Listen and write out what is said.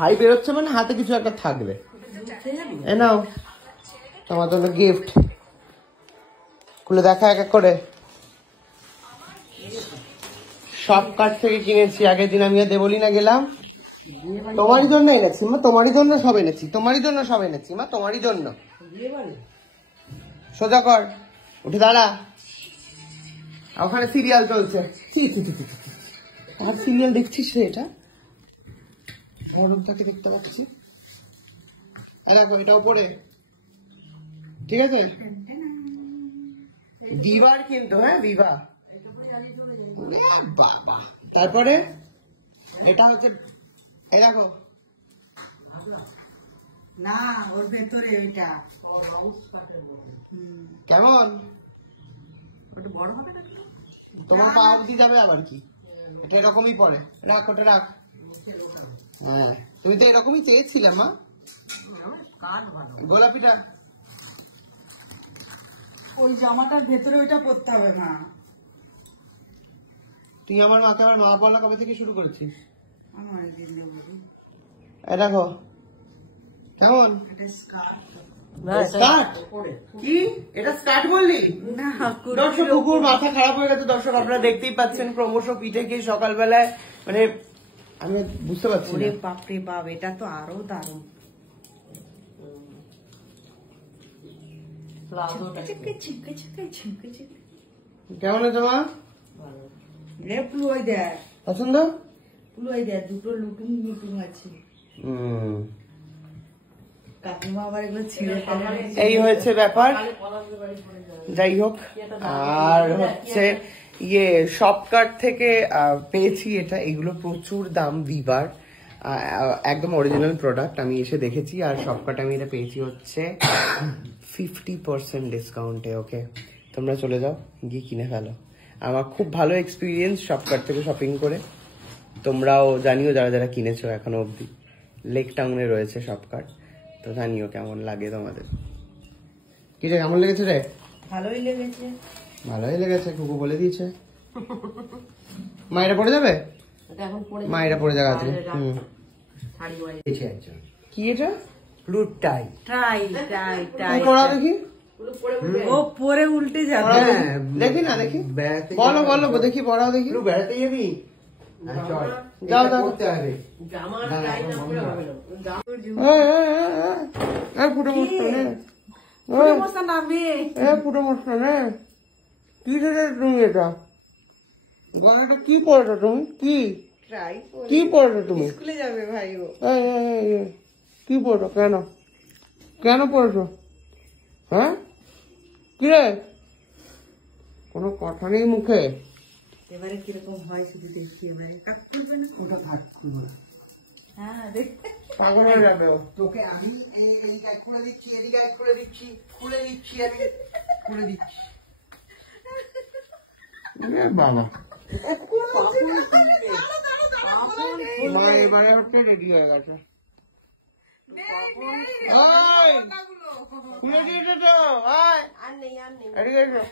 ভাই বেরোচ্ছে মানে হাতে কিছু একটা থাকবে। এ নাও তোমার জন্য গিফট, খুলে দেখা এক এক করে। সব কাঠ থেকে কিনেছি, আগের দিন আমি দেবলি না গেলাম, তোমারই জন্য এনেছি মা, তোমারই জন্য সব এনেছি, তোমারই জন্য সব এনেছি মা, তোমারই জন্য। সোজা কর, উঠে দাঁড়া, ওখানে সিরিয়াল চলছে। আর সিরিয়াল দেখছিস রে? এটা বরফটাকে দেখতে পাচ্ছি, দেখো এটা উপরে, ঠিক আছে? বিবার কিন্তু, হ্যাঁ বিবা। বাবা, তারপরে এটা হচ্ছে, এই দেখো না, ওর ভেতরে ওইটা কেমন, ওটা বড় হবে না, তোমার পা অবধি যাবে আবার কি? এটা এরকমই পড়ে, রাখ ওটা রাখ। হ্যাঁ তুমি তো এরকমই চেয়েছিলে মা, গোলাপিটা। ওই জামাটার ভেতরে ওইটা পরতে হবে না। তুই আমার মাকে আমার মা বলা কবে থেকে শুরু করেছিস? আমার বলি এই দেখো কেমন, এটা স্কার্ট। স্কার্ট কি? এটা স্কার্ট বললি? না, দর্শক কুকুর মাথা খারাপ হয়ে গেছে। দর্শক আপনারা দেখতেই পাচ্ছেন ক্রমশ পিঠে খেয়ে সকালবেলায়, মানে আমি বুঝতে পারছি না। বাপরে বাপ, এটা তো আরো দারুণ। কেমন আছে মা? প্লুয়াই দেয়, পছন্দ? প্লুয়াই দেয়, দুটো লুটুং লুটুং আছে। কাকিমা আবার এগুলো ছিঁড়ে ফেলে। এই হয়েছে ব্যাপার, যাই হোক। আর হচ্ছে ইয়ে শপকার্ট থেকে পেয়েছি এটা, এগুলো প্রচুর দাম ভিভার, একদম অরিজিনাল প্রোডাক্ট, আমি এসে দেখেছি। আর শপকার্ট আমি এটা পেয়েছি হচ্ছে 50% ডিসকাউন্টে। ওকে, তোমরা চলে যাও গিয়ে কিনে ফেলো। আমার খুব ভালো এক্সপিরিয়েন্স শপকার্ট থেকে শপিং করে, তোমরাও জানিও যারা যারা কিনেছো এখনো অব্দি। লেক টাউনে রয়েছে শপকার্ট, তো জানিও কেমন লাগে তোমাদের। কি রে, কেমন লেগেছে রে? ভালোই লেগেছে, ভালোই লেগেছে, কুকু বলে দিয়েছে। মায়েরা পড়ে যাবে, মায়েরা পড়ে যাবে। কি এটা? ফ্লুট টাই, ট্রাই ট্রাই ট্রাই পড়া দেখি। ও পরে উল্টে যাবে। দেখি না, দেখি, বলো বলো দেখি, পড়াও দেখি। বেড়াতে যাবি? যাও যাও, ফুটো মস্ত নে, ফুটো মস্ত নে। কি তুমি এটা গলাটা কি পড়েছো তুমি? কি ট্রাই কি পড়েছো তুমি? স্কুলে যাবে ভাই ও। কি পড়েছো? কেন কেন পড়েছো? হ্যাঁ কি রে, কোনো কথা নেই মুখে? এবারে কিরকম হয় শুধু দেখি, এবারে কাক খুলবে না, ওটা থাক, খুলবো না। হ্যাঁ দেখ, পাগল হয়ে যাবে ও। তোকে আমি এই গাইড করে দিচ্ছি, এদিকে গাইড করে দিচ্ছি, খুলে দিচ্ছি, আমি খুলে দিচ্ছি। বাবা এবারে হচ্ছে রেডি হয়ে গেছে। খুলে দিয়েছে তো, এদিকে এসো।